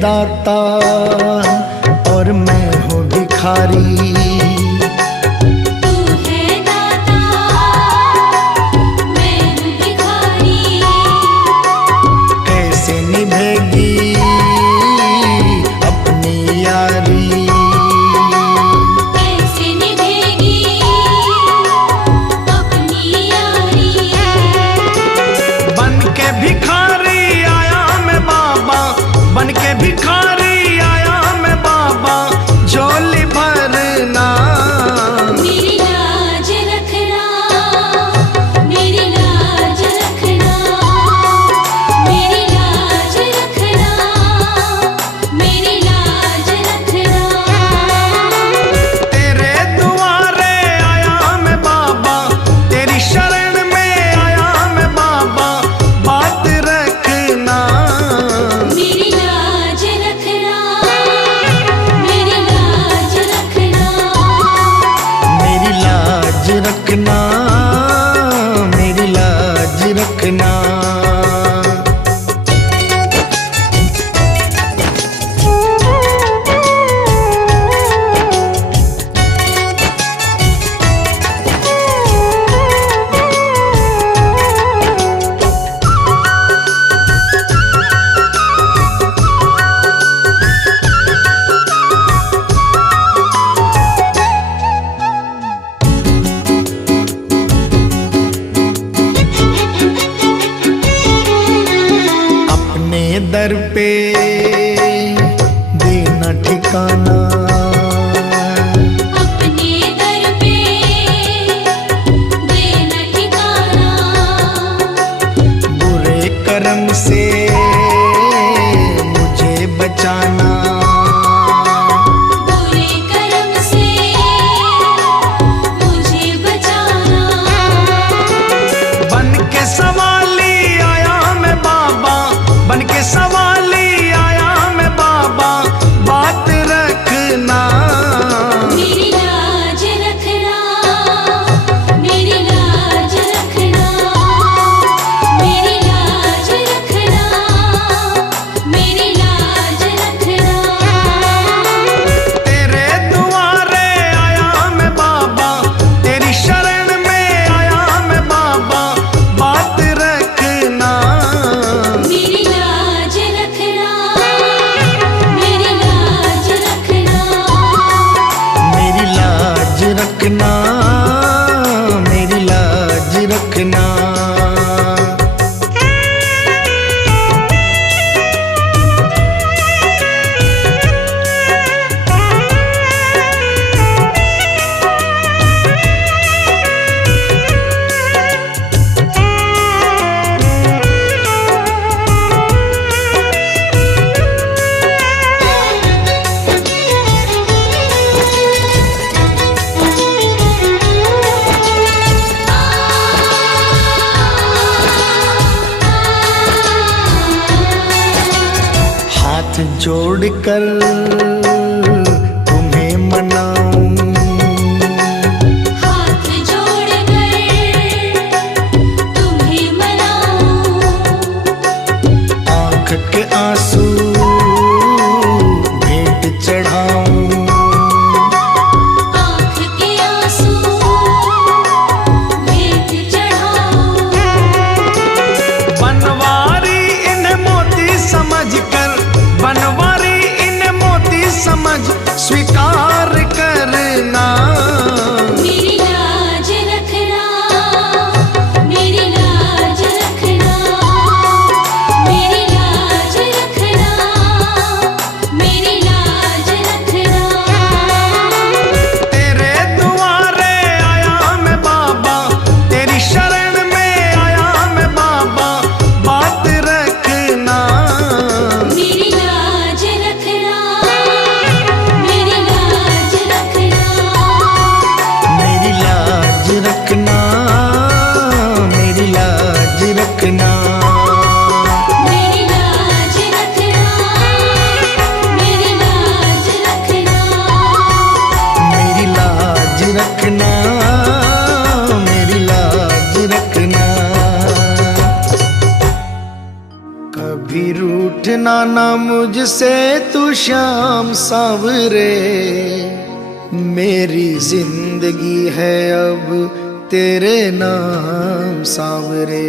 दाता और मैं हूँ भिखारी। तू है दाता, मैं हूँ भिखारी। कैसे निभेगी अपनी यारी, कैसे निभेगी अपनी यारी। बन के भिखारी आया मैं बाबा, बन के भिखारी आया मैं बाबा, झोली भरना। मेरी लाज रखना, मेरी लाज रखना, मेरी लाज रखना, मेरी लाज रखना। तेरे दुआरे आया मैं बाबा, तेरी शरण में आया मैं बाबा, बात रखना। मेरी लाज रखना, मेरी लाज रखना, मेरी लाज रखना, मेरी लाज रखना। अपने दर पे देना ठिकाना, अपने दर पे देना ठिकाना। बुरे कर्म से मुझे बचाना। बुरे कर्म से मुझे बचाना। बन के सवाली आया मैं बाबा, बन के सवाली आया मैं बाबा, बात रखना। मेरी लाज रखना, मेरी लाज रखना, मेरी लाज रखना, मेरी लाज रखना। तेरे दुआरे आया मैं बाबा, तेरी शरण में आया मैं बाबा, बात रखना। मेरी लाज रखना, मेरी लाज रखना, मेरी लाज रखना, मेरी लाज रखना। हाथ जोड़कर तुम्हें मनाऊं, हाथ जोड़कर तुम्हें मनाऊं। आंख के आंसू भेंट चढ़ाऊं। आँख के आंसू भेंट चढ़ाऊं। बनवारी इन्हें मोती समझकर, बनवारी इन्हें मोती नाना मुझसे तू श्याम सावरे, मेरी जिंदगी है अब तेरे नाम सावरे।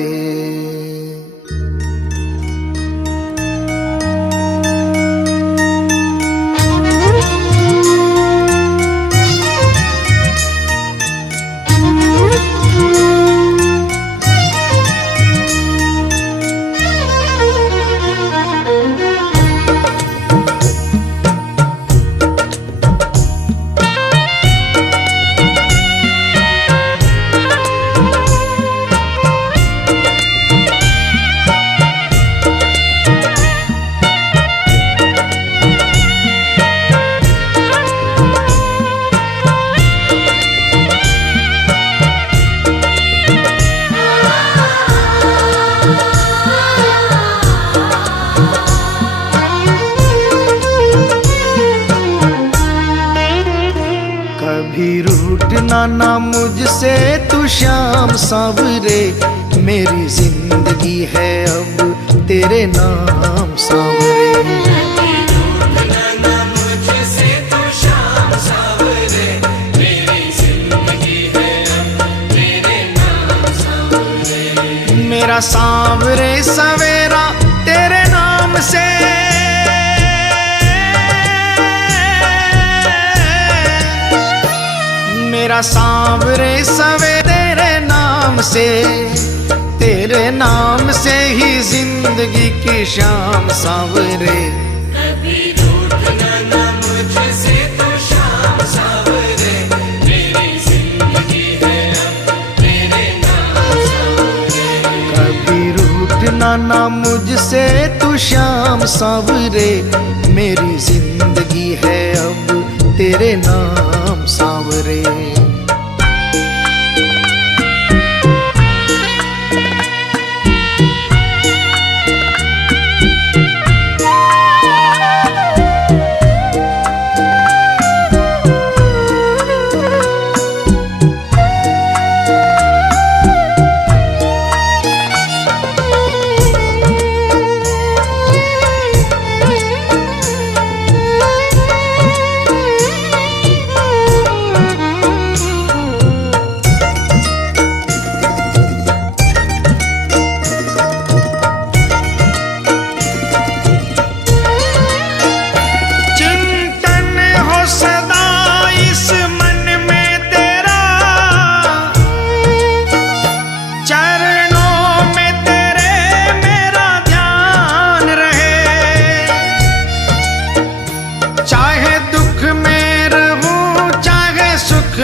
कभी रूठना ना मुझसे तू श्याम सावरे, मेरी जिंदगी है अब तेरे नाम सावरे। मेरा सांवरे सवेरा तेरे नाम से, मेरा सांवरे सवेरे तेरे नाम से, तेरे नाम से ही जिंदगी की शाम सांवरे। कभी रूठना ना मुझसे तू श्याम सावरे, मेरी जिंदगी है अब तेरे नाम सावरे। कभी रूठना ना मुझसे तू श्याम सावरे, मेरी जिंदगी है अब तेरे नाम सावरे।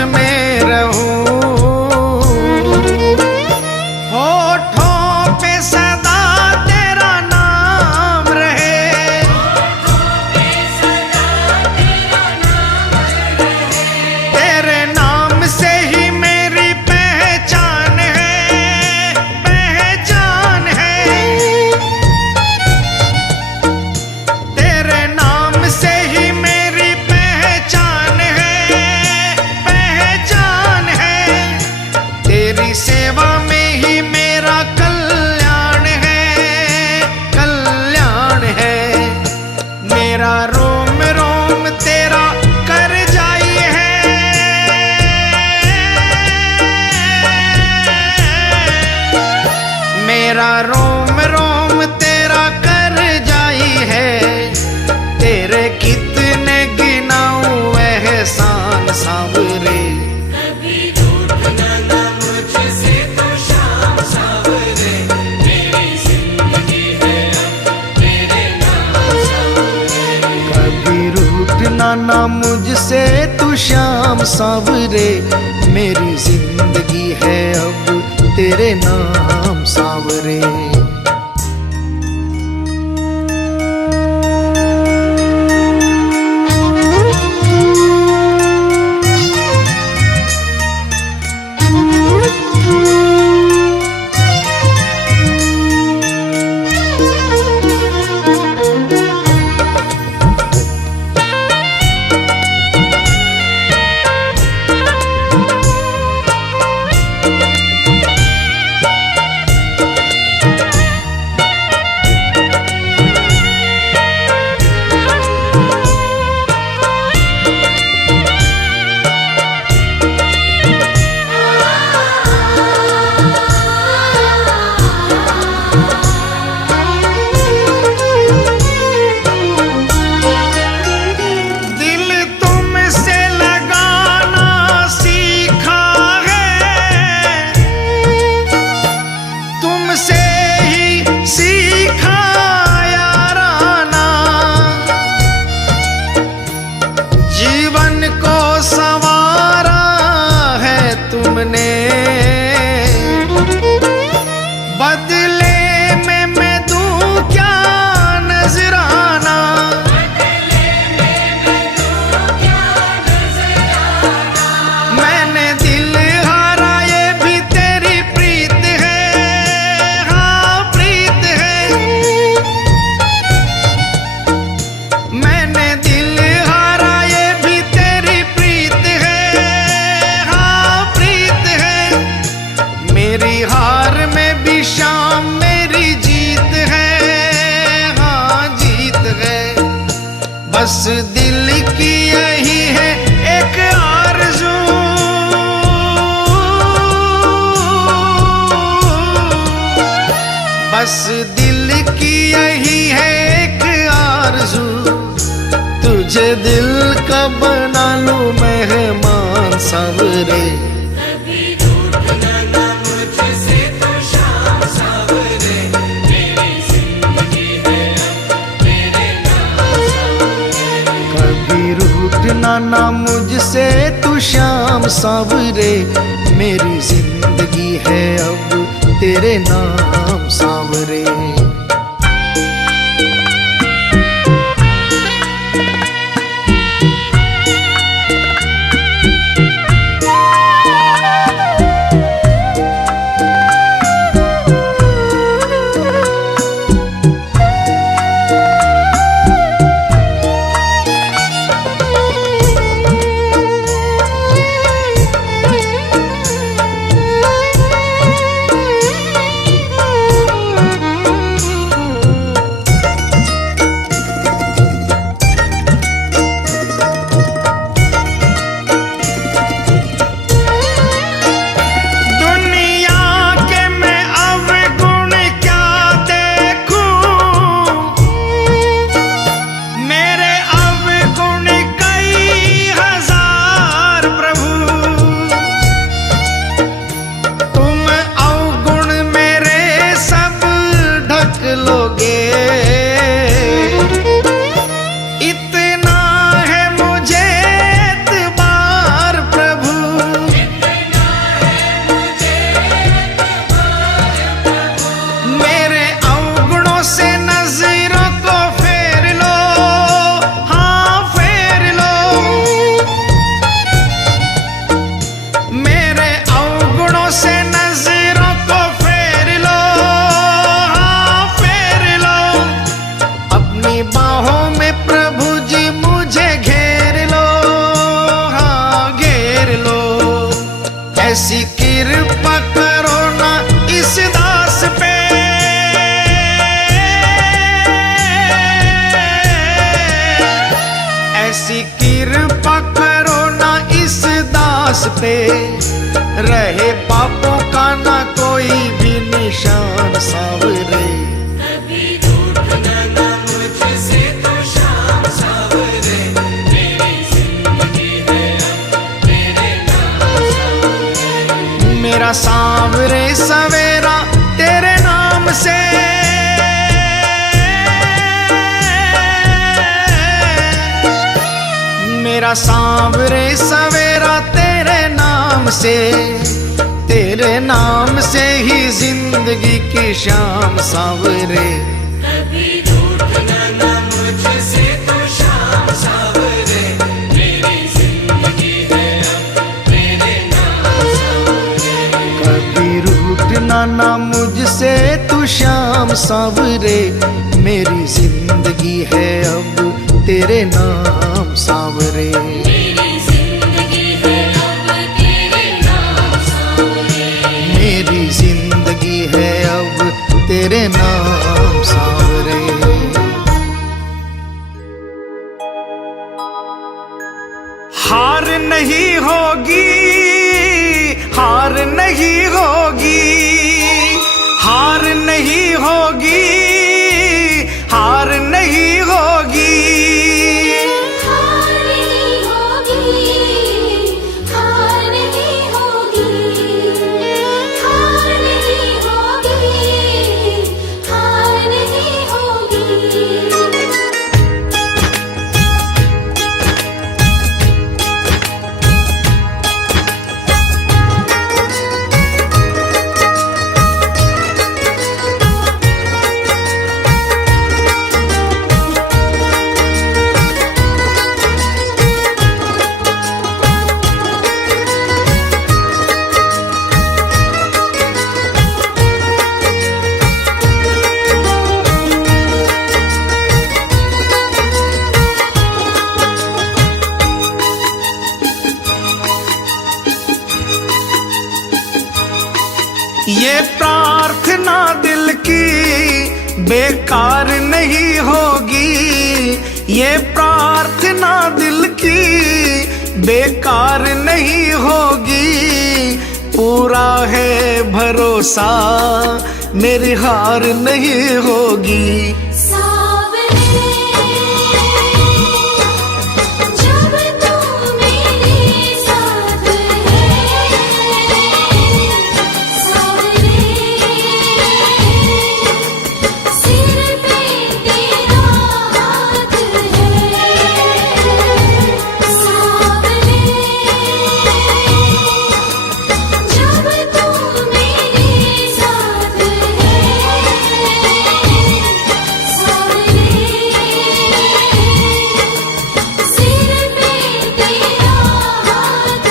में रहूं, होठों पे सदा तेरा नाम रहे, तेरे नाम से ही मेरी पहचान है, पहचान है। तेरे नाम से ही मेरी पहचान है, तेरी सेवा में ही मेरा कल्याण है, कल्याण है। मेरा रोम रोम तेरा कर जाई है, मेरा रोम रोम तेरा कर जाई है। तेरे कितने गिनाऊं एहसान सांवरे, ना मुझसे तू श्याम सावरे, मेरी जिंदगी है अब तेरे नाम सावरे। बस दिल की यही है एक आरज़ू, तुझे दिल का बना लूं मेहमान सावरे। कभी रूठना ना मुझसे तो शाम सावरे, मेरी जिंदगी है अब तेरे नाम सावरे। कभी रूठना ना मुझसे तू शाम सावरे, मेरी जिंदगी है अब तेरे नाम सावरे। ऐसी कृपा करो ना इस दास पे, ऐसी कृपा करो ना इस दास पे, रहे पापों का ना कोई भी निशान सावरे। कभी रूठना ना मुझसे तो शाम सावरे, मेरी जिंदगी है अब तेरे नाम सावरे। मेरा सांवरे सवेरा तेरे नाम से, मेरा सांवरे सवेरा तेरे नाम से, तेरे नाम से ही जिंदगी की शाम सावरे। कभी रूठना ना मुझसे तो शाम सावरे, मेरी जिंदगी है अब तेरे नाम सावरे। कभी रूठना ना मुझसे तू शाम सावरे, मेरी जिंदगी है अब तेरे नाम सावरे। मेरी जिंदगी है अब तेरे नाम सावरे। मेरी जिंदगी है अब तेरे नाम सावरे। हार नहीं होगी, हार नहीं होगी, हार नहीं होगी, हार नहीं होगी। हार नहीं होगी, हार नहीं होगी, हार नहीं होगी, हार नहीं होगी। ये प्रार्थना दिल की बेकार नहीं होगी, ये प्रार्थना दिल की बेकार नहीं होगी। पूरा है भरोसा मेरी हार नहीं होगी। सावरे जब तू मेरे साथ है, सावरे सिर पे तेरा हाथ है, सावरे जब तू मेरे साथ है, सावरे सिर पे तेरा हाथ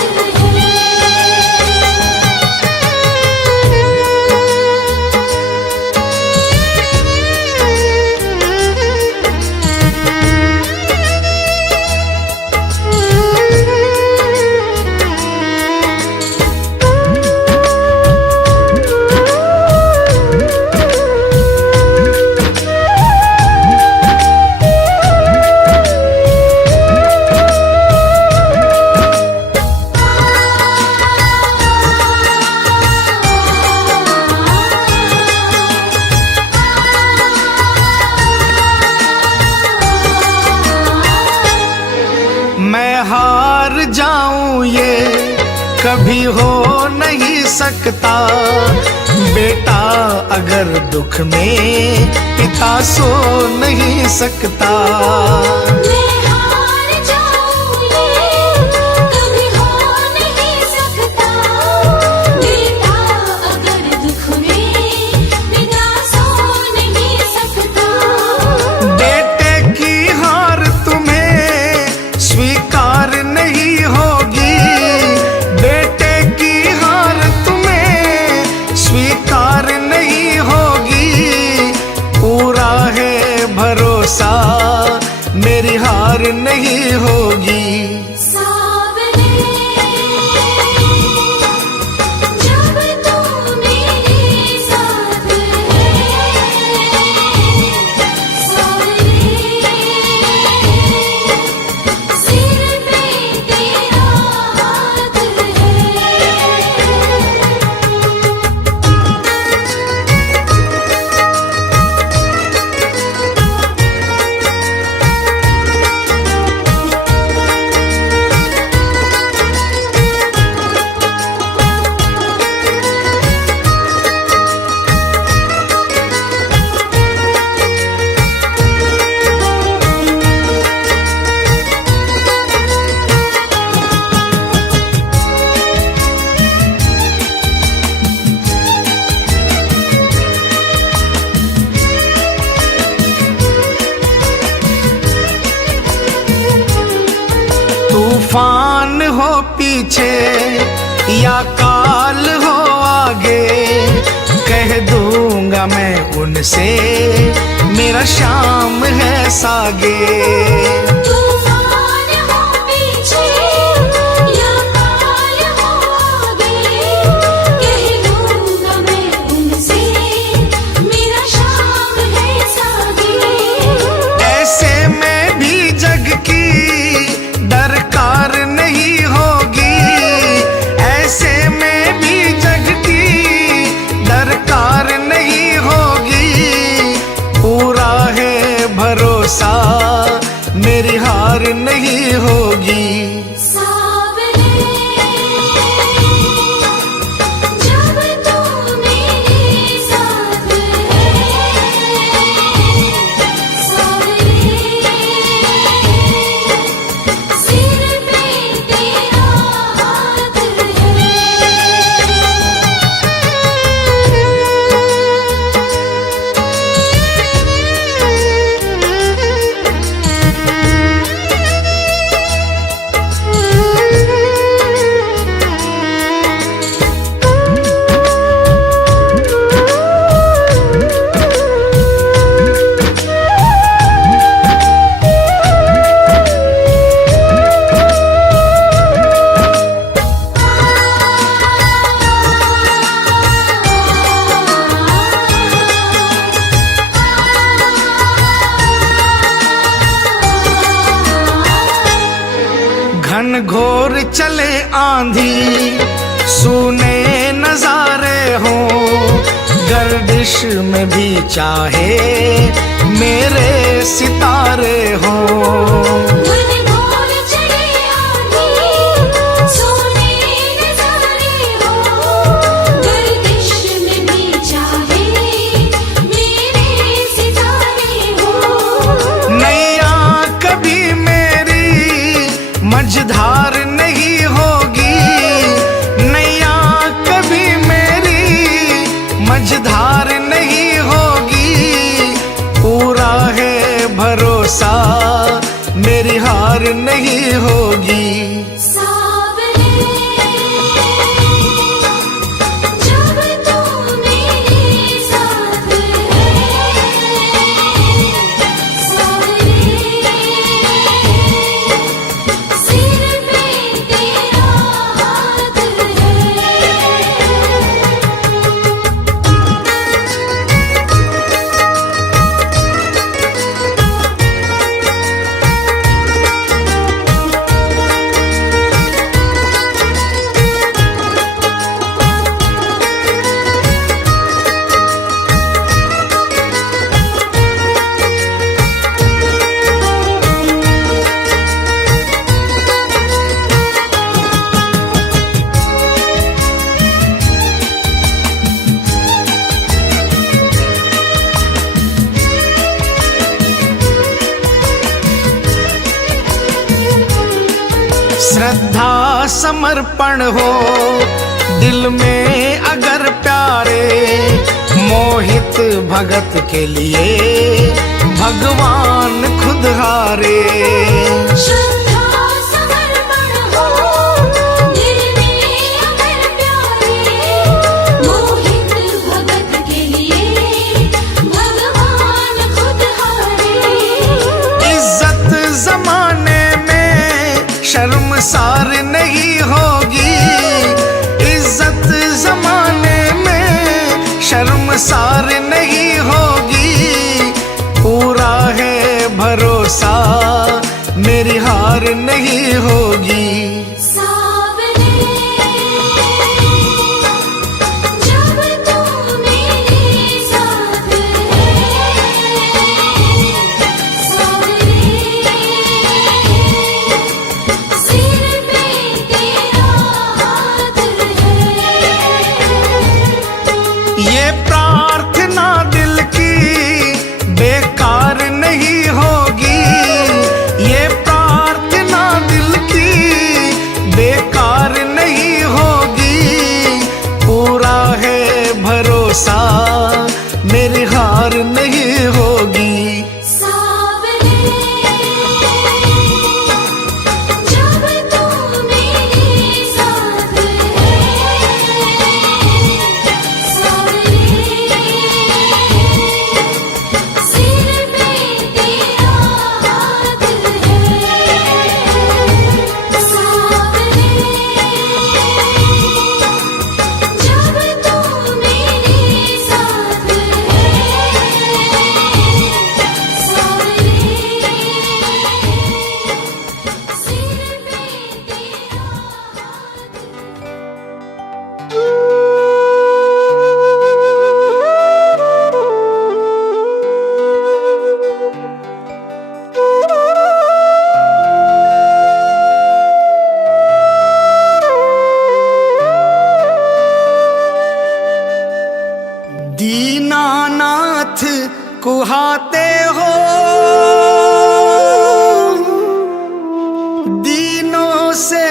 मैं हार जाऊं ये कभी हो नहीं सकता। बेटा अगर दुख में पिता सो नहीं सकता। मैं हार जाऊं ये कभी हो नहीं सकता। बेटा अगर दुख में पिता सो नहीं सकता। बेटे की हार तुम्हें स्वीकार नहीं होगी। बेटे की हार तुम्हें स्वीकार नहीं होगी। पूरा है भरोसा मेरी हार नहीं होगी। सावरे जब तू मेरे साथ है, सावरे सिर पे तेरा हाथ है। तूफान हो पीछे या काल हो आगे, कह दूंगा मैं उनसे मेरा शाम है सागे। तूफान हो पीछे या काल हो आगे, कह दूंगा मैं उनसे मेरा शाम है सागे। ऐसे में भी जग की दरकार नहीं होगी। ऐसे में भी जग की दरकार नहीं होगी। पूरा है भरोसा मेरी हार नहीं होगी। सावरे जब तू मेरे साथ है, सावरे सिर पे तेरा हाथ है। घन घोर चले आंधी, सूने नजारे हो, गर्दिश में भी चाहे मेरे सितारे हो। मन भोर चले आंधी, सोने नजारे हो। गर्दिश में भी चाहे मेरे सितारे हो। नैया कभी मेरी मझधार नहीं होगी, नैया कभी मेरी मझधार नहीं होगी। पूरा है भरोसा मेरी हार नहीं होगी। सावरे जब तू मेरे साथ है, सावरे सिर पे तेरा हाथ है। श्रद्धा समर्पण हो दिल में अगर प्यारे, मोहित भगत के लिए भगवान खुद हारे। श्रद्धा समर्पण हो दिल में अगर प्यारे, मोहित भगत के लिए भगवान खुद हारे। इज्जत जमाने में शर्मसार नहीं होगी, इज्जत जमाने में शर्मसार नहीं होगी। पूरा है भरोसा मेरी हार नहीं होगी। सावरे जब तू मेरे साथ है, सावरे सिर पे तेरा हाथ है। ये प्रार्थना दिल की बेकार नहीं होगी, ये प्रार्थना दिल की बेकार नहीं होगी। पूरा है भरोसा मेरी हार नहीं होगी। सावरे जब तू मेरे साथ है, सावरे सिर पे तेरा हाथ है। सावरे जब तू मेरे साथ दीनानाथ कुहाते हो, दीनों से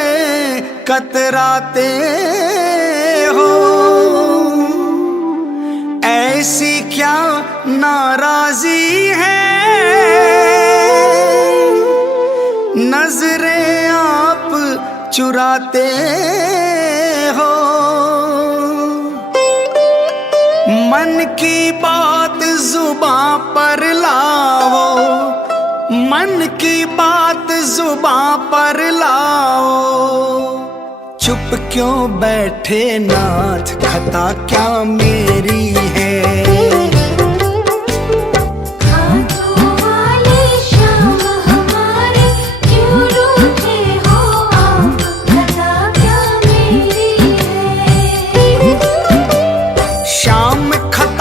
कतराते हो। ऐसी क्या नाराजी है, नजरें आप चुराते हो। मन की बात जुबां पर लाओ, मन की बात जुबां पर लाओ। चुप क्यों बैठे नाथ, खता क्या मेरी है। हाथों वाले श्याम हमारे क्यों रूठे हो आप, खता क्या मेरी है। श्याम खता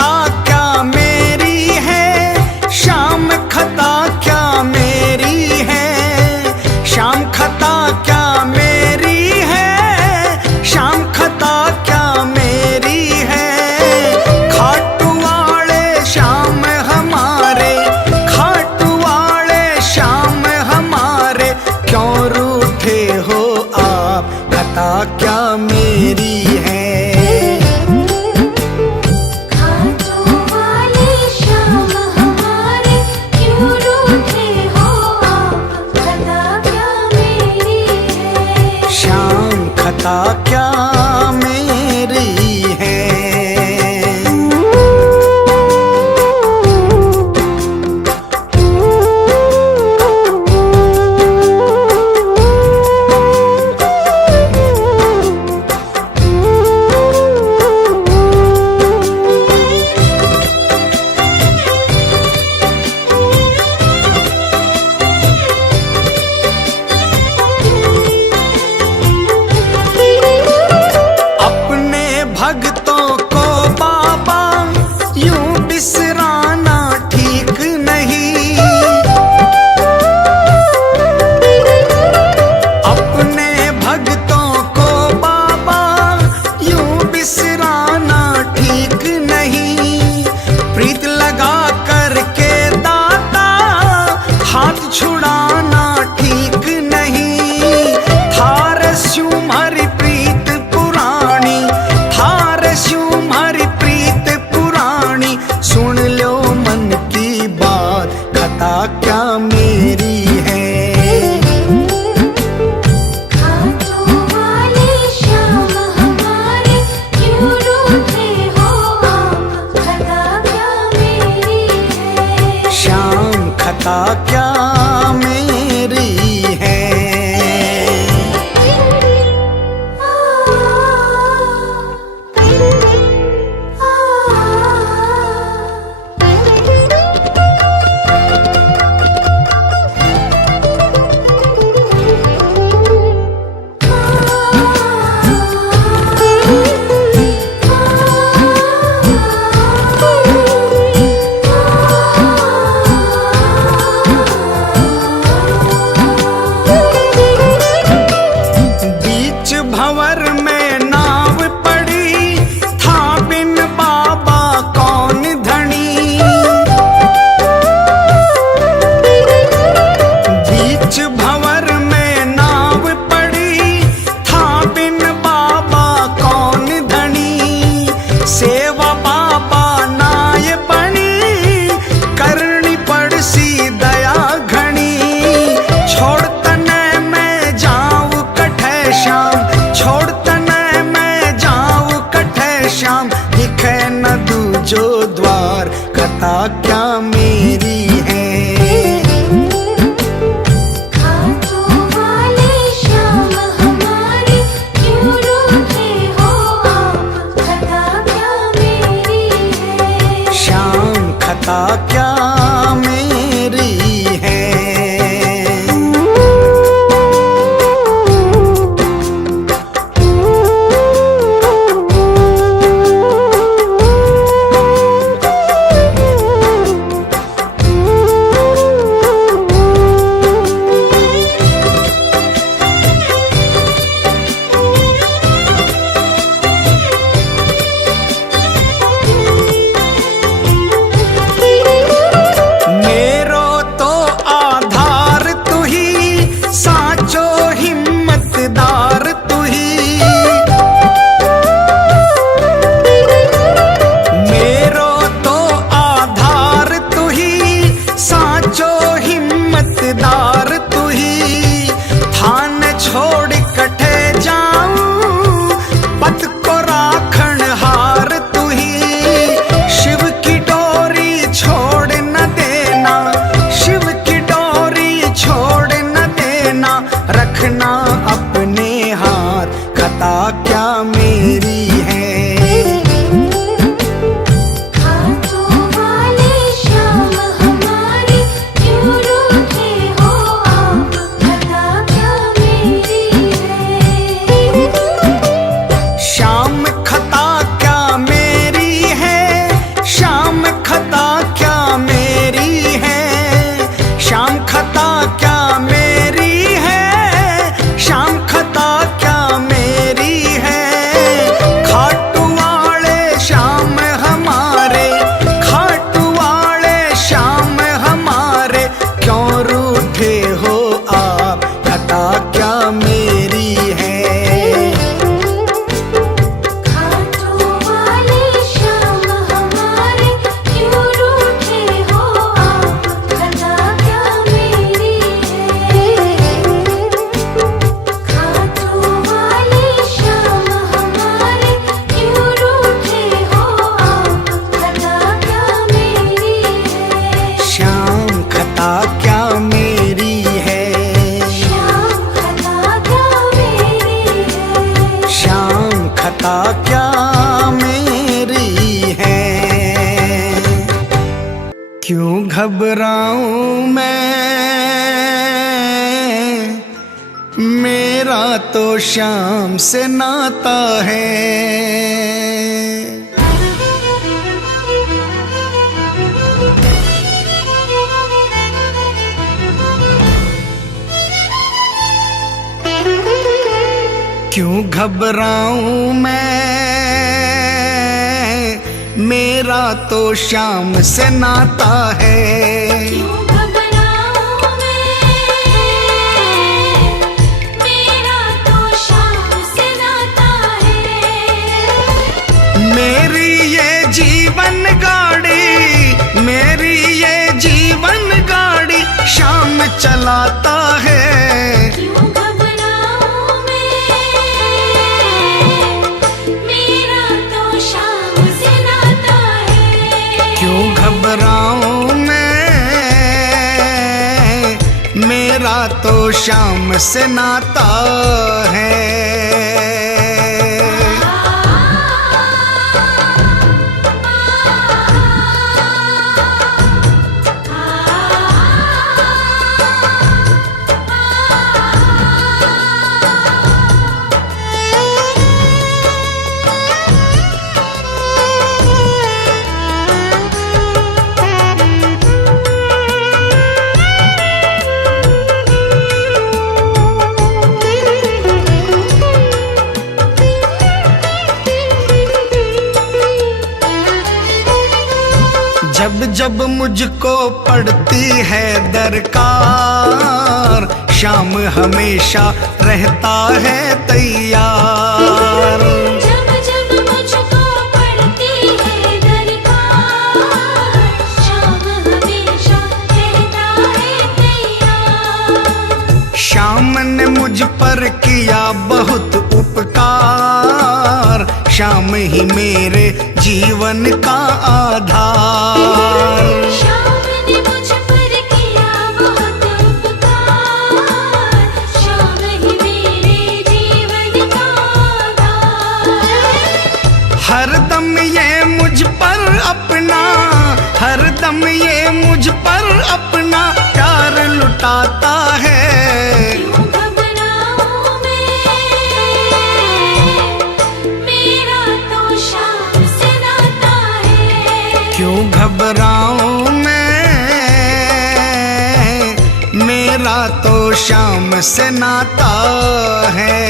क्या मेरी है। खाटू वाले श्याम हमारे क्यों रूठे हो आप, खता क्या मेरी है। श्याम खता क्या मेरी है। अपने भक्तों को बाबा यूं बिसराना ठीक नहीं। अपने भक्तों को बाबा यूं बिसराना ठीक नहीं। प्रीत लगा करके दाता हाथ छुड़ाना ठीक नहीं। थार स्यूम हरि प्रीत पुरानी, थार स्यूम हरि प्रीत पुरानी। सुन लो मन की बात, खता क्या मेरी है। खाटू वाले श्याम हमारे क्यों रूठे हो आप, खता क्या मेरी है। श्याम खता क्या मेरी है। बीच भंवर में नाव पड़ी, था बिन बाबा कौन धनी। बीच भंवर में नाव पड़ी, था बिन बाबा कौन धनी। सेवा बाबा नाय बनी, करनी पड़सी दया घनी। छोड़ तने मैं जाऊं कठे श्याम, छोड़ तने मैं जाऊं कठे श्याम। दिखे न दूजो द्वार, कथा क्या मेरी है। खाटू वाले श्याम हमारे क्यों रूठे हो आप, खता क्या मेरी है। श्याम खता क्या मेरी है। मेरो तो आधार तू ही, साचो हिम्मतदार तू ही। मेरो तो आधार तू ही, साचो हिम्मतदार तू ही। थान छोड़ कठे जाऊं, पत को राखण हार तू ही। शिव की डोरी छोड़ न देना, शिव की डोरी छोड़ न देना। रखना अपने हाथ, खता क्या मेरी है। खाटू वाले श्याम हमारे क्यों रूठे हो आप, खता क्या मेरी है। श्याम खता क्या मेरी है। श्याम खता क्या मेरी है। श्याम खता क्या मेरी है। श्याम खता क्या मेरी है। खता क्या मेरी है। क्यों घबराऊं मैं, मेरा तो श्याम से नाता है। क्यों घबराऊं मैं, मेरा तो श्याम से नाता है। क्यों घबराऊं मैं, मेरा तो श्याम से नाता है। मेरी ये जीवन गाड़ी, मेरी ये जीवन गाड़ी श्याम चलाता है। क्यों घबराऊं मैं, मेरा तो श्याम से नाता है। क्यों घबराऊं मैं, मेरा तो श्याम से नाता है। जब जब मुझको पड़ती है दरकार, श्याम हमेशा रहता है तैयार। जब जब मुझको पड़ती है दरकार, श्याम हमेशा रहता है तैयार। श्याम ने मुझ पर किया बहुत उपकार, श्याम ही मेरे जीवन का आधार। श्याम ने मुझ पर किया बहुत उपकार, श्याम ही मेरे जीवन का आधार। हरदम ये मुझ पर अपना, हरदम ये मुझ पर अपना प्यार लुटाता है। क्यों घबराऊं मैं, मेरा तो श्याम से नाता है। क्यों घबराऊं मैं, मेरा तो श्याम से नाता है।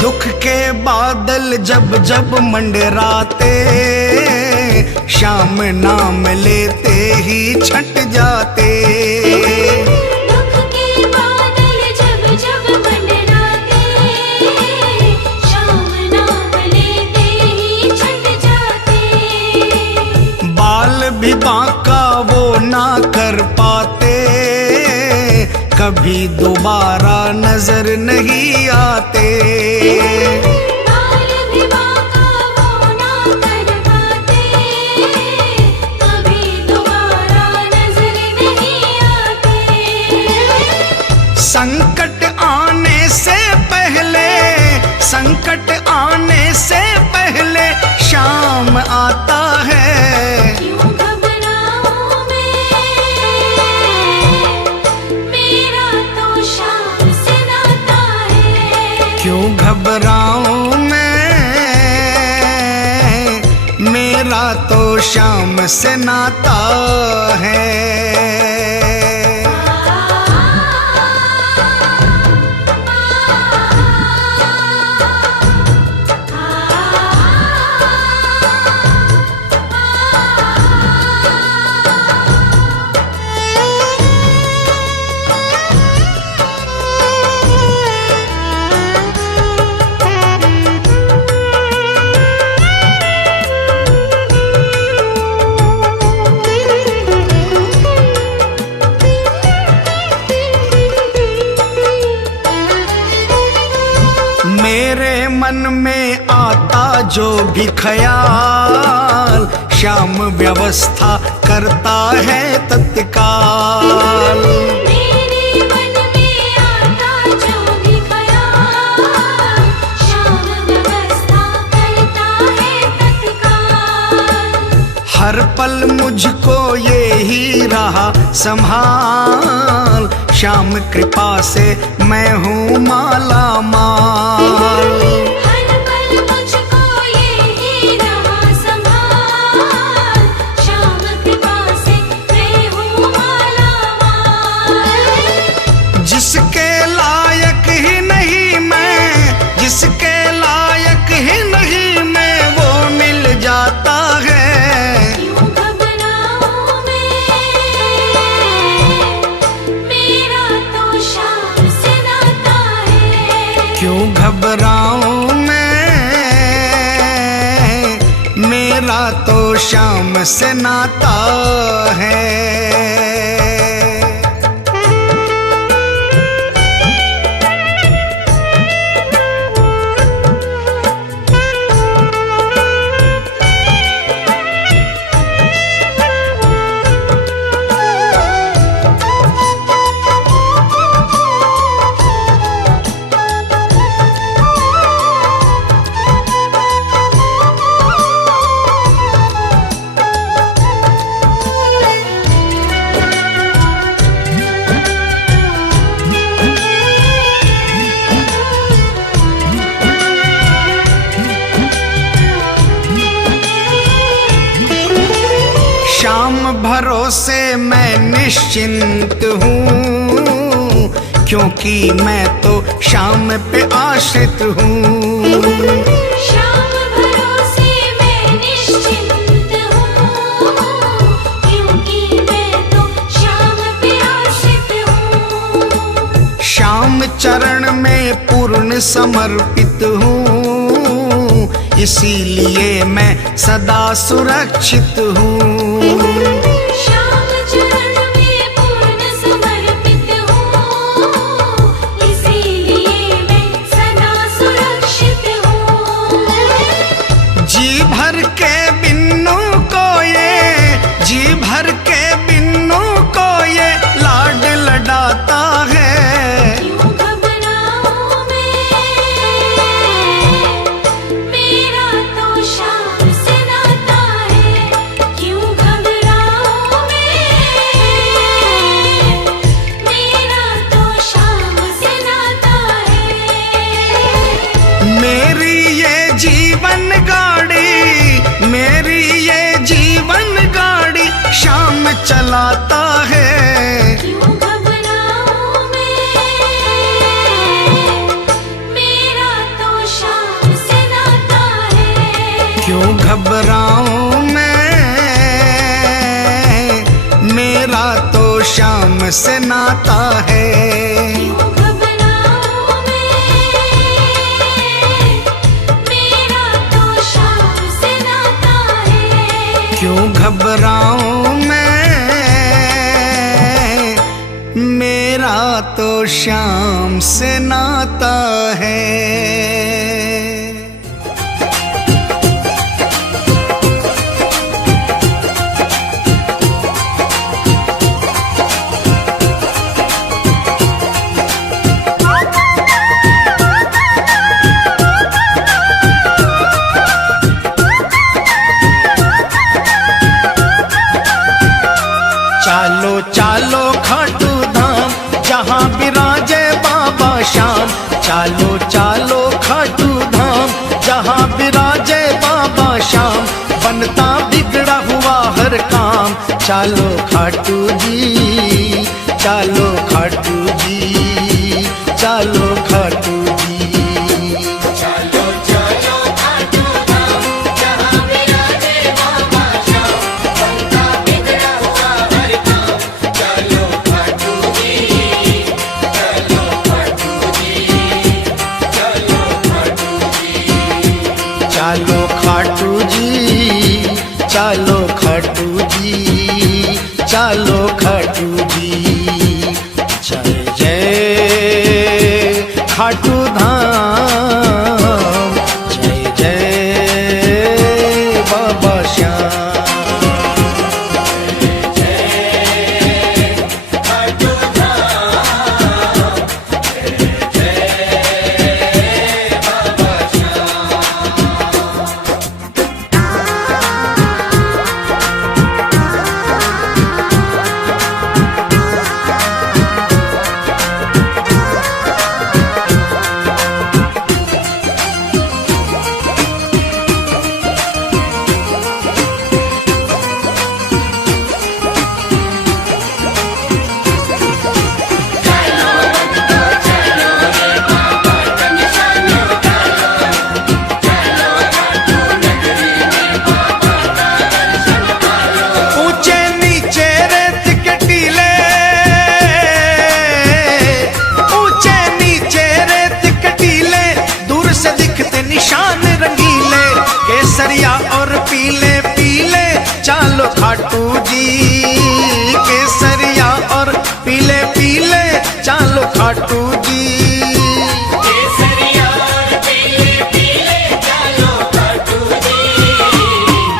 दुख के बादल जब जब मंडराते, श्याम नाम लेते ही छट जाते। दुख के बादल जब जब मंडराते, श्याम नाम लेते ही छट जाते। बाल भी बांका वो ना कर पाते, कभी दोबारा नजर नहीं आते। बाल भी बांका वो ना कर पाते, कभी दोबारा नजर नहीं आते। संकट आने से पहले, संकट आने से पहले श्याम आता है। क्यों घबराऊं मैं, मेरा तो श्याम से नाता है। क्यों घबराऊं मैं, मेरा तो श्याम से नाता है। जो भी ख्याल, श्याम व्यवस्था करता है तत्काल। मेरे मन में आता जो भी ख्याल, श्याम व्यवस्था करता है तत्काल। हर पल मुझको ये ही रहा संभाल, श्याम कृपा से मैं हूँ माला माल। हर पल मुझको ये ही रहा संभाल, श्याम कृपा से मैं हूँ माला माल। जिसके लायक ही नहीं मैं, जिसके लायक ही नहीं मैं, वो मिल जाता है। क्यों घबराऊं मैं, मेरा तो श्याम से नाता है। क्यों घबराऊं मैं, मेरा तो श्याम से नाता है। श्याम भरोसे मैं निश्चिंत हूँ, क्योंकि मैं तो श्याम पे आश्रित हूँ। श्याम भरोसे मैं निश्चिंत हूँ, क्योंकि मैं तो श्याम पे आश्रित हूँ। श्याम चरण में पूर्ण समर्पित हूँ, इसीलिए मैं सदा सुरक्षित हूँ। श्याम चरण में पूर्ण समर्पित हूँ, इसीलिए मैं सदा सुरक्षित हूँ। जी भर के बिन्नू को ये, जी भर के बिन्नू को ये लाड लडाता है। क्यों घबराऊं मैं, मेरा तो श्याम से नाता है। क्यों घबराऊं मैं, मेरा तो श्याम से नाता है। मेरी ये जीवन गाड़ी, मेरी ये जीवन गाड़ी श्याम चलाता है। क्यों घबराऊं मैं, मेरा तो श्याम से नाता है। क्यों घबराऊं मैं, मेरा तो श्याम से नाता है। क्यों घबराऊं मैं, मेरा तो श्याम से नाता है। क्यों घबराऊं मैं, मेरा तो श्याम से नाता है। चालो चालो खाटू धाम, जहाँ विराजे बाबा श्याम। चालो चालो खाटू धाम, जहाँ विराजे बाबा श्याम। बनता बिगड़ा हुआ हर काम, चालो खाटू जी, चालो खाटू जी, चालो खाटू जी। चलो चलो खाटू धाम, जहाँ विराजे बाबा श्याम। बनता बिगड़ा हुआ हर काम, चलो खाटू जी, चलो खाटू जी, चलो खाटू जी। चालो खाटू जी, चालो खाटू जी, चालो खाटू जी। जय जय खाटू धाम, जय जय और पीले पीले चालो खाटू जी, केसरिया और पीले पीले चालो खाटू जी। केसरिया और पीले पीले चालो खाटू जी।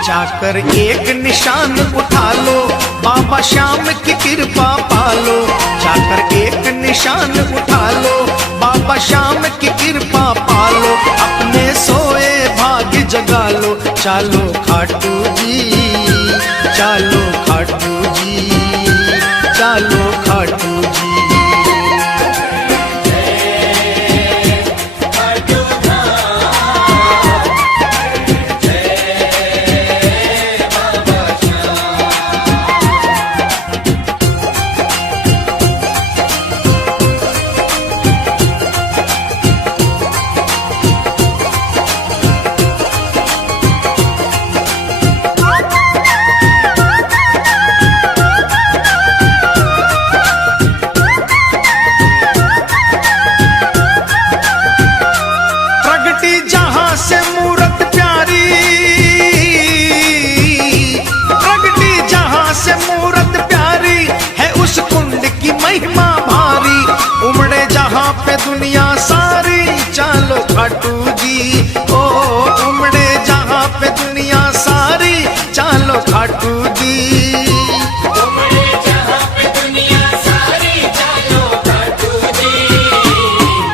जाकर एक निशान उठा लो, बाबा श्याम की कृपा पालो। जाकर एक निशान उठा लो, बाबा श्याम की कृपा पालो। अपने सोए भाग्य जगा लो, चालो खाटू जी, चालो खाटू जी, चालो खाटू जी। खाटू धाम जय बाबा प्रगटी जहां से मूरत प्यारी, प्रगटी जहां से मूरत प्यारी है, उस कुंड की महिमा भारी। उमड़े जहां पे दुनिया सारी, चालो खाटू जी। ओ उमड़े जहां पे दुनिया सारी, चालो खाटू जी। उमड़े जहां पे दुनिया सारी, चालो खाटू जी।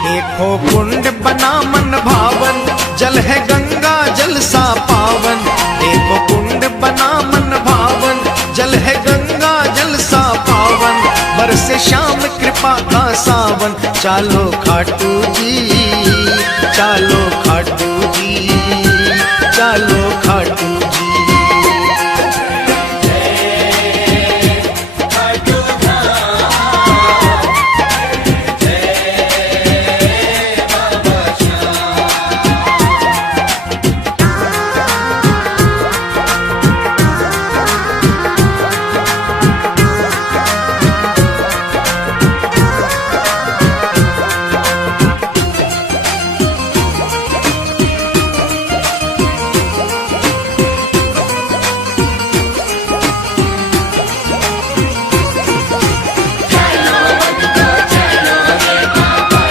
देखो कुंड बना मन भावन, जल है गंगा जल सा पावन। देखो कुंड बना मन भावन, जल है गंगा जल सा पावन। बरसे श्याम कृपा का सावन, चालो खाटू जी, चालो खाटू जी, चालो खाटू जी। खाटू धाम जय बाबा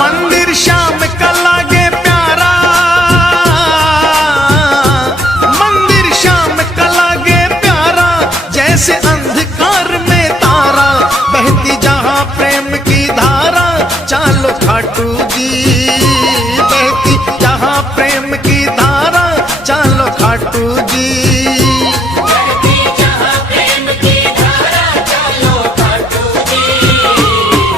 मंदिर श्याम का लागे प्यारा, मंदिर श्याम का लागे प्यारा, जैसे अंधकार में तारा। बहती जहां प्रेम की धारा, चालो खाटू जी। बहती जहां प्रेम की धारा, चालो खाटू जी। बहती जहां प्रेम की धारा, चालो खाटू जी।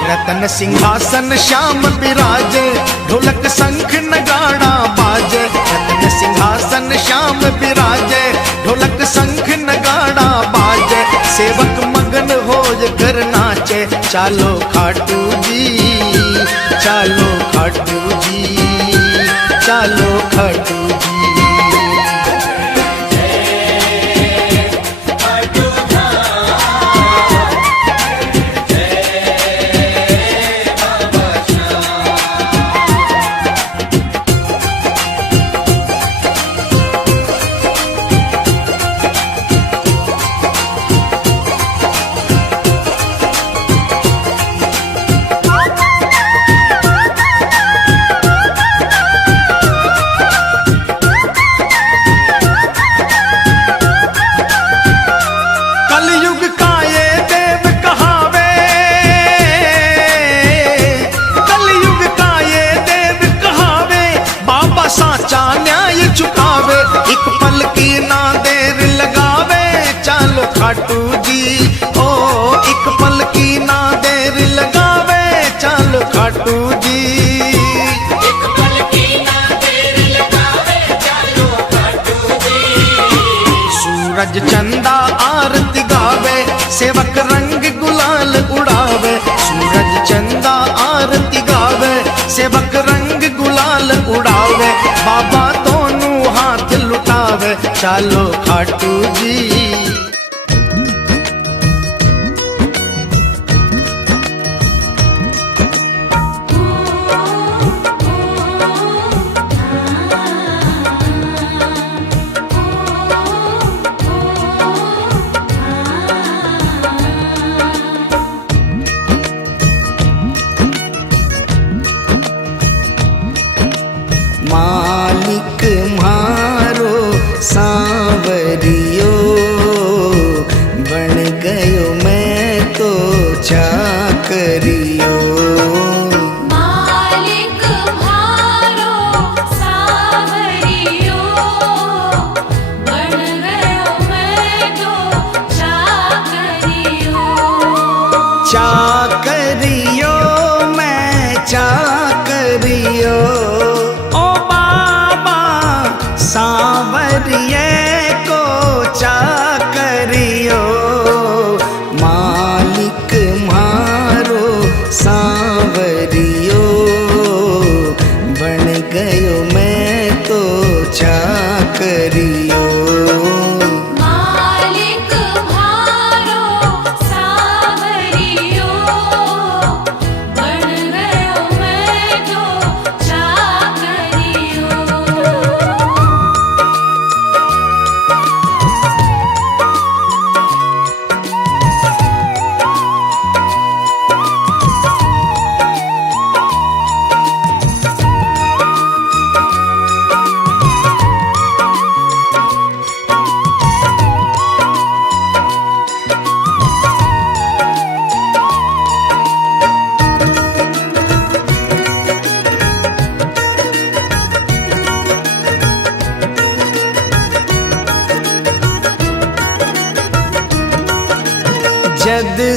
रतन सिंहासन श्याम विराजे, ढोलक शंख नगाड़ा बाजे। रतन सिंहासन श्याम विराजे, ढोलक शंख नगाड़ा बाजे। सेवक मगन हो कर नाचे, चालो खाटू जी, चालो खाटू जी, चालो खाटू जी। खाटू धाम जय बाबा कलयुग का ये देव कहावे, कलयुग का ये देव कहावे। बाबा साचा न्याय चुकावे, एक पल की ना देर लगावे। चालो खाटू जी, ओ एक पल की ना देर लगावे। चालो खाटू जी। एक पल की ना देर लगावे, चालो खाटू जी। सूरज चंदा आरती गावे, सेवक रंग गुलाल उड़ावे। सूरज चंदा आरती गावे, सेवक रंग गुलाल उड़ावे। बाबा दोनों हाथ लुटावे, चालो खाटू जी।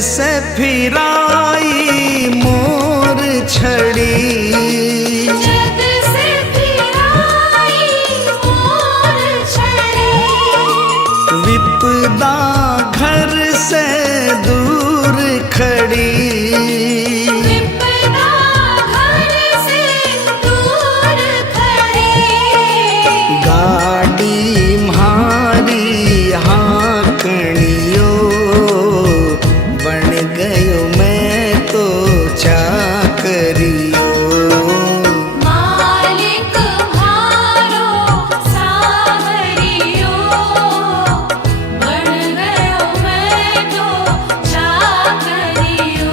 से फिराई मोर छड़ी, जग से फिराई मोर छड़ी, विपदा घर से दूर खड़ी, विपदा घर से दूर खड़ी, गाड़ी म्हारी हाँकड़ियो, बन गयो मैं तो चाकरियो। मालिक म्हारो सावरियो, बन गयो मैं तो चाकरियो।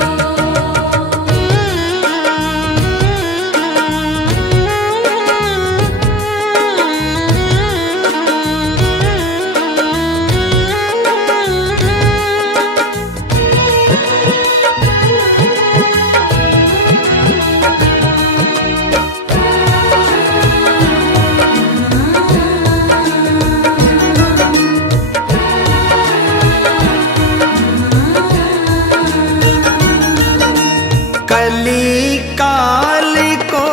कली काल को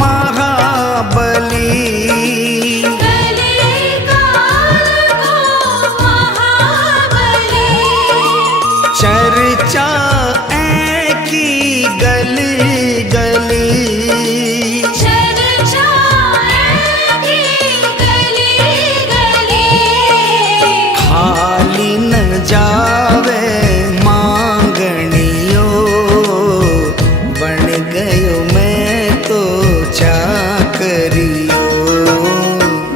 महाबली, कलिकाल को महाबली, चर्चा ऐ की गली गली, चर्चा की गली गली, खाली न जावे मांगनियो, बन गयो मैं तो चाकरियो।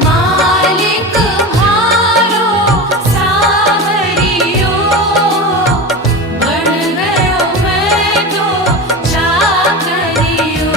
मालिक म्हारो सावरियो, बन गयो मैं तो चाकरियो।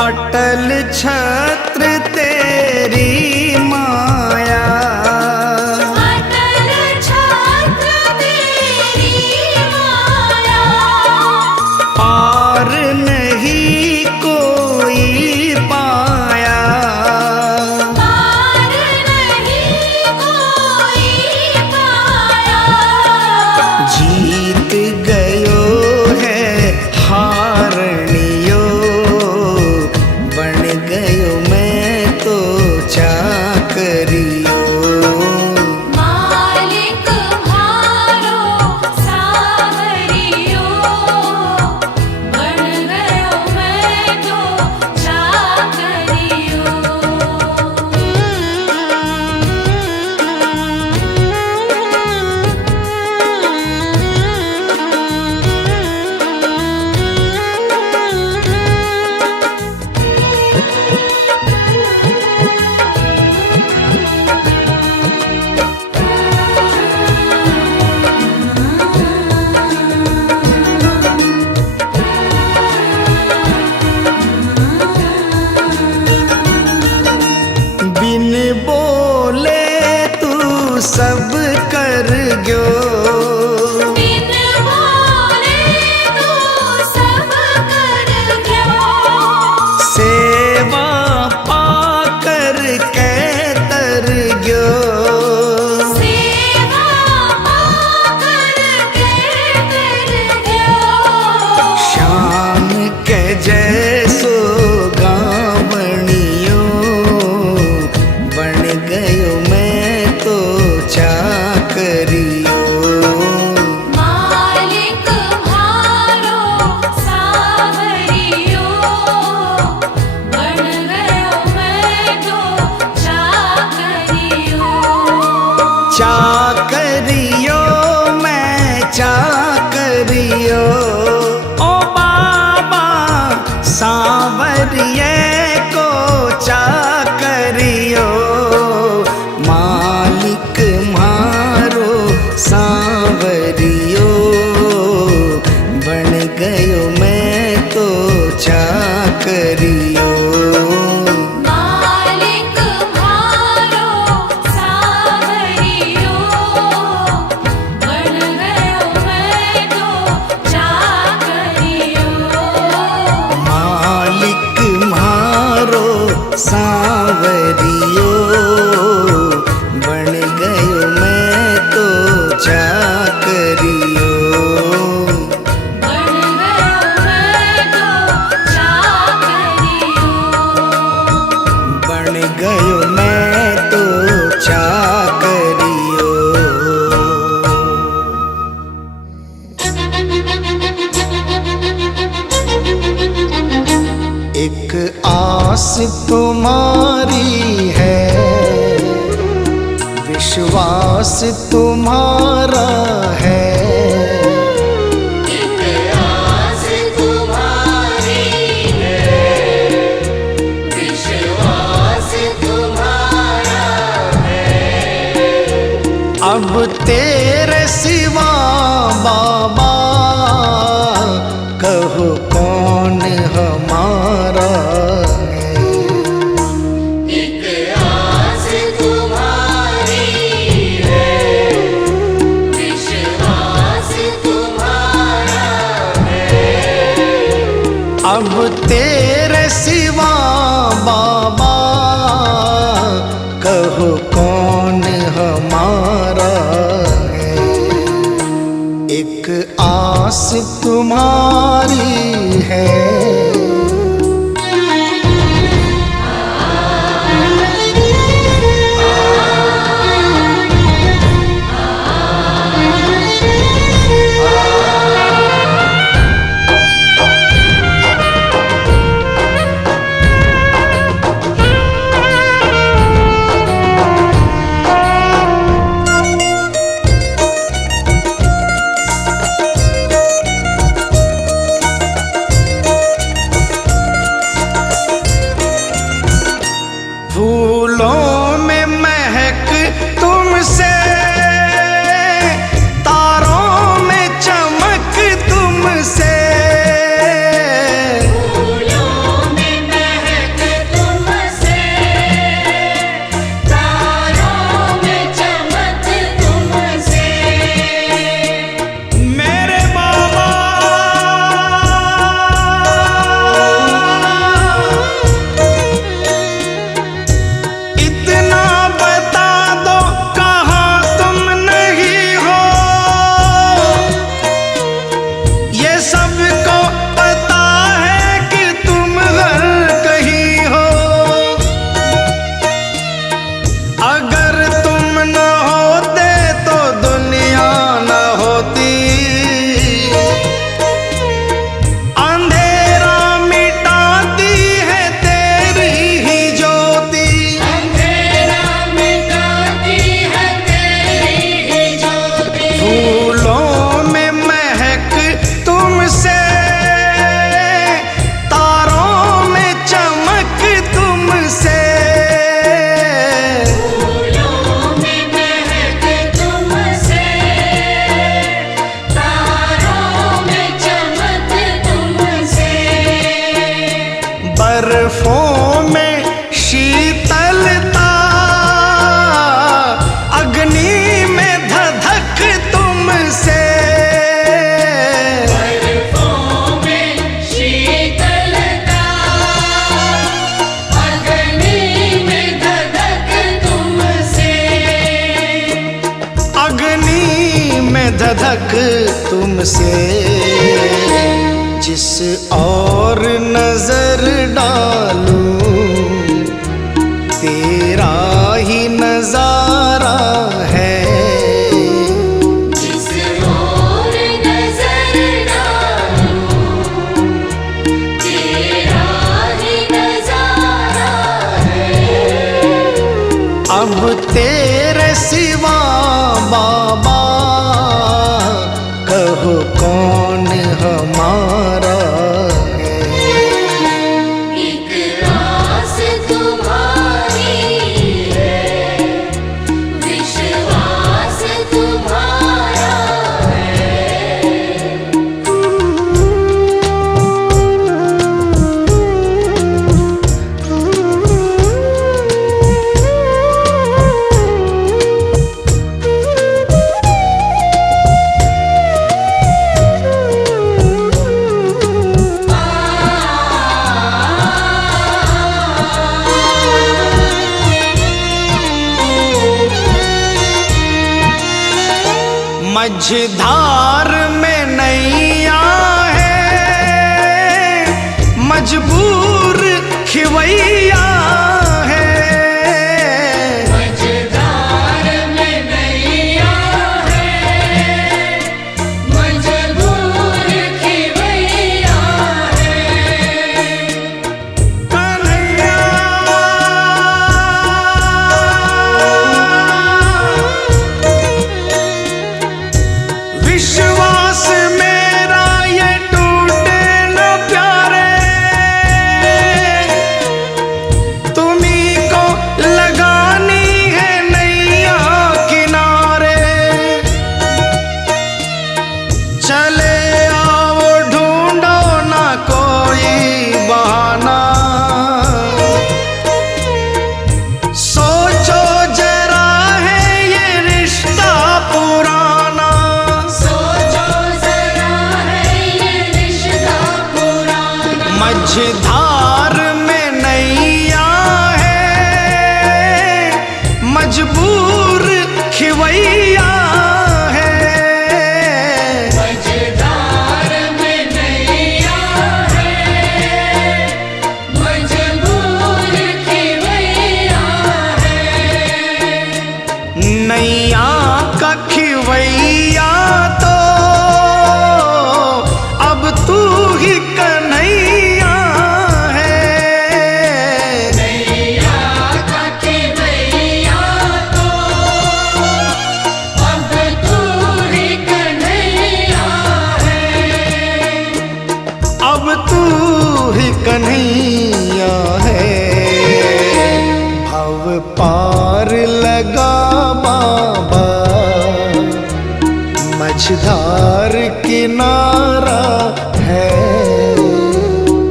अटल छत्र तेरी माया, अटल छत्र तेरी माया, पार नहीं कोई पाया, पार नहीं कोई पाया, जीत गयो है हारनियो, बन गयो मैं तो चाकरियो। मालिक म्हारो सावरियो, बन गयो मैं तो चाकरियो। बिन बोले तू सब कर गयो, बिन बोले तू सब कर गयो, सेवा पाकर कै तर गयो, सेवा पाकर के कर गयो, श्याम के जैसो गावणियो, बन गयो मैं तो चाकरियो। चाकरियो। बन गयो मैं तो चाकरियो। बन गयो मैं तो चाकरियो। एक आस तुम्हारी है, विश्वास तुम्हारा है। एक आस तुम्हारी है, विश्वास तुम्हारा है। अब तेरे सिवा बाबा कहो कौन हमारा है। एक आस तुम्हारी है, विश्वास तुम्हारा है। अब तेरे सिवा बाबा कहो कौन हमारा है। एक आस तुम्हारी है। फूलों में महक तुमसे, तारों में चमक तुमसे। फूलों में महक तुमसे, तारों में चमक तुमसे। मेरे बाबा इतना बता दो कहाँ तुम नहीं हो। ये सबको पता है कि तुम हर कहीं हो। अगर तुम न होते तो दुनिया न होती। अंधेरा मिटाती है तेरी ही ज्योति। अंधेरा मिटाती है तेरी ही ज्योति। फूलों में महक तुमसे, तारों में चमक तुमसे। फूलों में महक तुमसे, तारों में चमक तुमसे। बर्फों में शीतलता, अग्नि में धधक तुमसे। बर्फों में शीतलता, अग्नि में धधक तुमसे। अग्नि में धधक तुमसे। जिस और नजर डालूं तेरा ही नजारा है। जिस ओर नजर डालूं, तेरा ही नजारा है। अब तेरे सिवा बाबा कहो कौन हमारा है। एक आस तुम्हारी मझधार में नैया है, मजबूर खिवैया है। मझधार में नैया है, मजबूर खिवैया है। कन्हैया विश्वास मेरा ये टूटे न प्यारे, तुम्ही को लगानी है नैया किनारे। चले आओ ढूंढो ना कोई बहाना, सोचो जरा है ये रिश्ता पुराना। सोचो जरा है ये रिश्ता पुराना। मझधार में नैया है, मजबूर खिवैया है। मझधार में नैया है, मजबूर खिवैया है। नैया का खिवैया तो अब तू ही कन्हैया है। नैया का खिवैया तो अब तू ही कन्हैया है। अब तू ही कन्हैया है। भव पार लगा बाबा, मझधार किनारा है।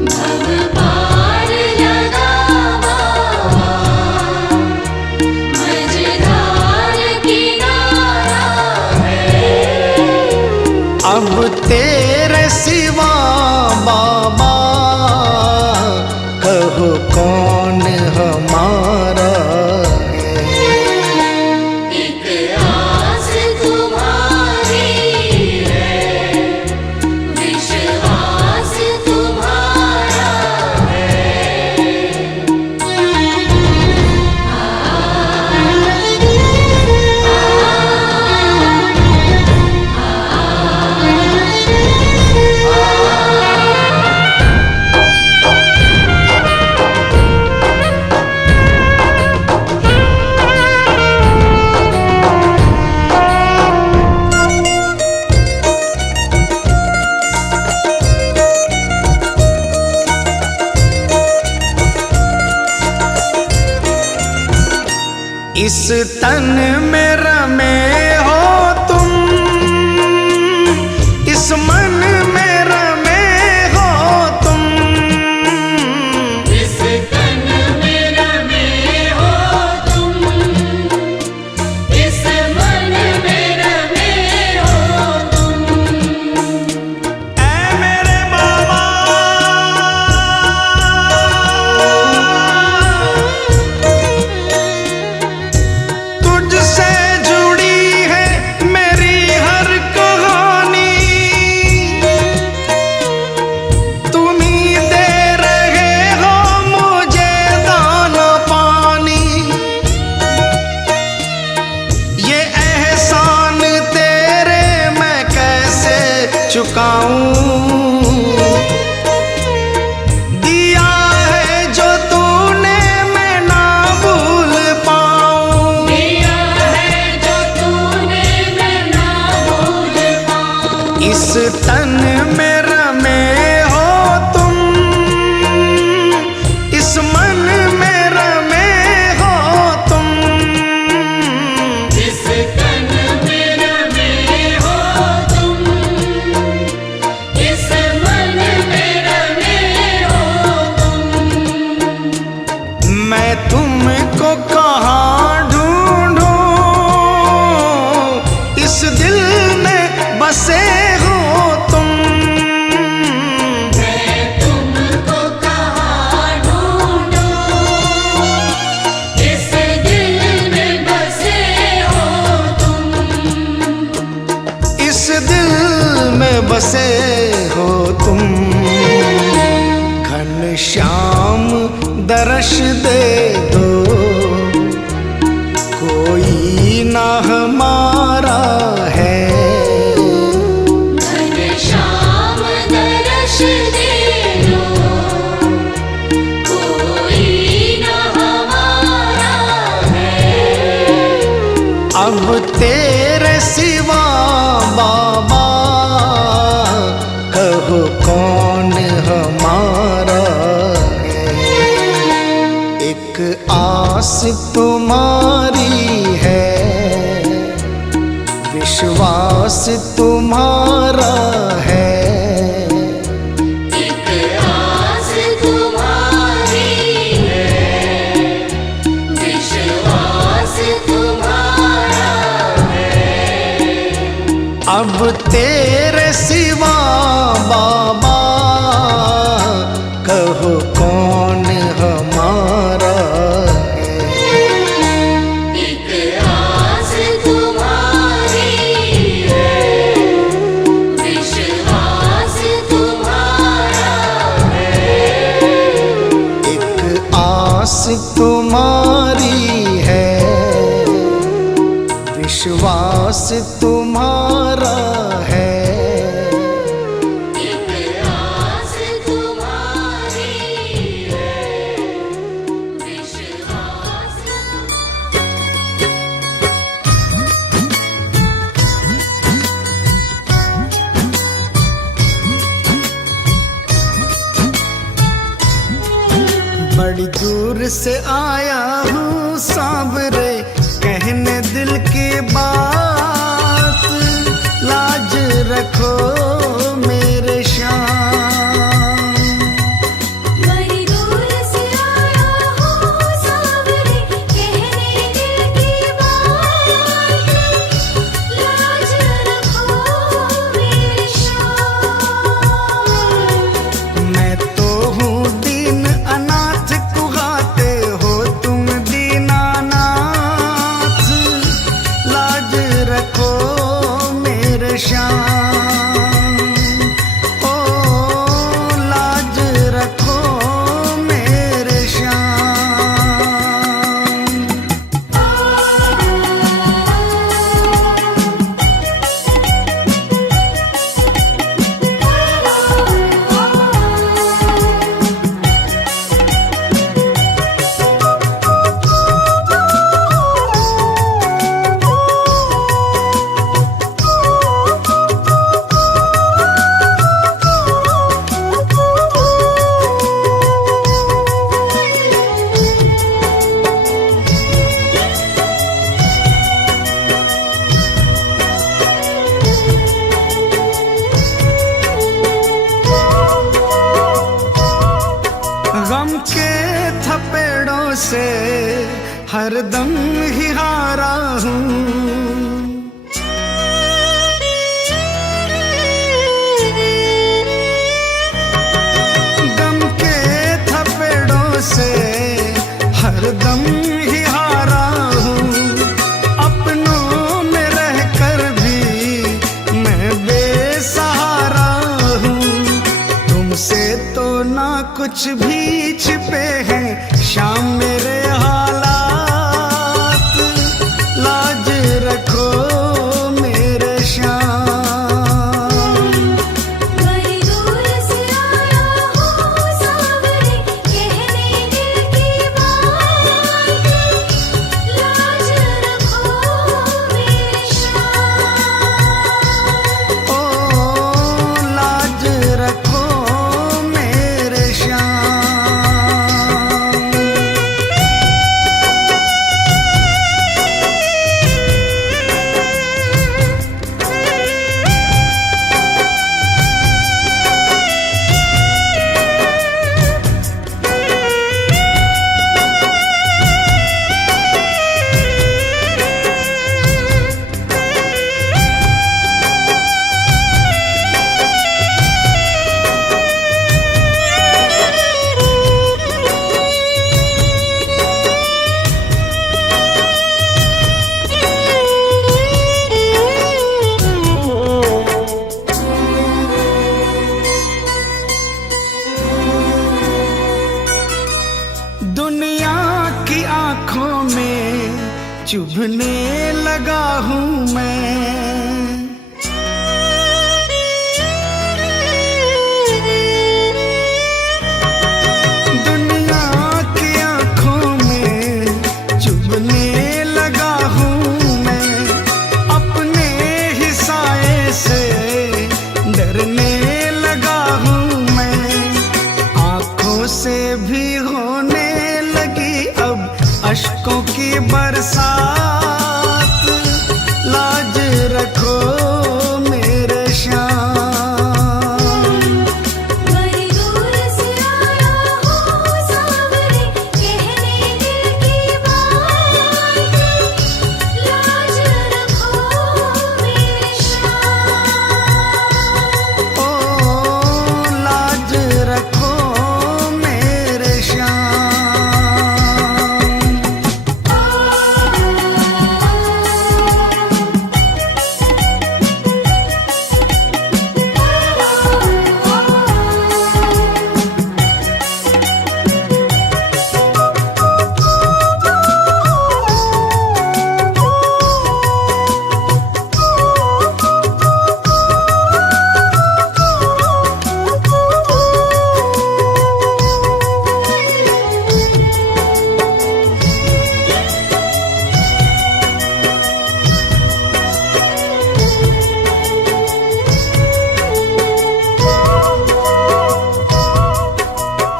भव पार लगा बाबा, मझधार किनारा है। अब तेरे सिवा बाबा, कहो कौन हमारा है। एक आस तुम्हारी है, विश्वास तुम्हारा है। इस तन में रमे हो तुम, इस मन में रमे हो तुम। इस तन में रमे हो तुम, इस मन में रमे हो तुम। ऐ मेरे बाबा, तुझसे जुड़ी है मेरी हर कहानी। तुम ही दे रहे हो मुझे दाना पानी। ये एहसान तेरे मैं कैसे चुकाऊं। दिया है जो तूने मैं ना भूल पाऊं। दिया है जो तूने मैं ना भूल पाऊं। इस तन में रमे हो तुम, इस मन में रमे हो तुम। इस तन में रमे हो तुम, इस मन में रमे हो तुम। मैं तुमको कहाँ ढूंढूं, इस दिल में बसे हो तुम। मैं तुमको कहाँ ढूंढूं, इस दिल में बसे हो तुम। दिल में बसे हो तुम, घन श्याम दर्श दे दो, कोई ना हमारा है। घनश्याम दर्श दे दो, कोई न हमारा है। अब तेरे सिवा बाबा कहो कौन हमारा है। एक आस तुम्हारी है, विश्वास तुम्हारा है। एक आस तुम्हारी है, विश्वास तुम्हारा है। अब तेरे सिवा बाबा कहो कौन हमारा है। एक आस तुम्हारी है, विश्वास तुम्हारा है। एक आस तुम्हारी है, विश्वास तुम्हारा है। एक आस तुम्हारी है, विश्वास बड़ी दूर से आया हूँ सांवरे, कहने दिल की बात, लाज रखो मेरे श्याम। बड़ी दूर से आया हूँ सांवरे, कहने दिल की बात, लाज रखो मेरे श्याम। मैं तो हूँ दीन अनाथ, कुहाते हो तुम दीनानाथ, लाज रखो मेरे श्याम। ओ लाज रखो मेरे श्याम। गम के थपेड़ों से हरदम ही हारा हूँ, गम के थपेड़ों से हरदम ही हारा हूँ। अपनों में रहकर भी मैं बेसहारा हूँ, तुमसे तो ना कुछ भी छिपे हैं शाम मेरे हालात, लाज रखो मेरे श्याम। बड़ी दूर से आया हूँ सांवरे, कहने दिल की बात, लाज रखो मेरे श्याम। ओ लाज रखो मेरे श्याम। हूँ मैं। दुनिया की आंखों में चुभने लगा हूँ मैं, अपने ही साए से डरने लगा हूँ मैं। आंखों से भी होने लगी अब अश्कों की बरसात, लाज रखो मेरे श्याम। बड़ी दूर से आया हूँ सांवरे, कहने दिल की बात, लाज रखो मेरे श्याम। ओ लाज रखो मेरे श्याम।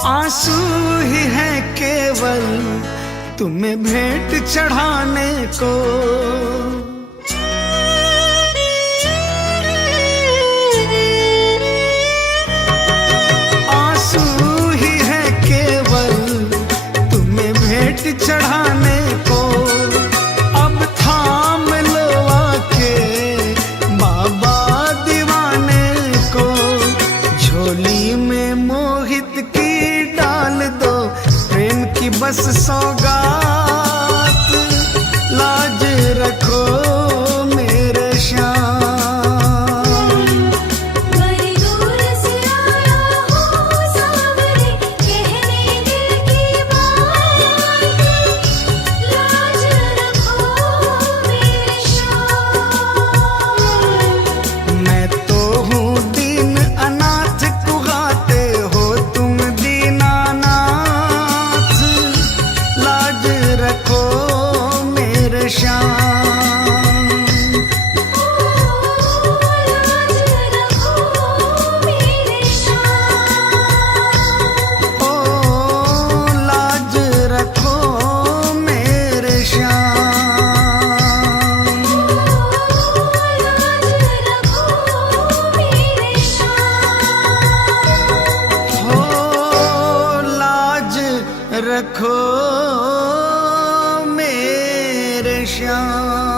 आंसू ही है केवल तुम्हें भेंट चढ़ाने को, आंसू ही है केवल तुम्हें भेंट चढ़ाने को। अब थाम लो आके बाबा दीवाने को, झोली में मोहित की डाल दो प्रेम की बस सौगात, लाज रखो मेरे श्याम। बड़ी दूर से आया हूँ सांवरे, कहने दिल की बात, लाज रखो मेरे श्याम। मैं तो हूँ दीन अनाथ, कुगाते हो तुम दीनानाथ, लाज रखो मेरे श्याम। लाज रखो मेरे श्याम। ओ लाज रखो मेरे श्याम। हो लाज रखो मेरे श्याम।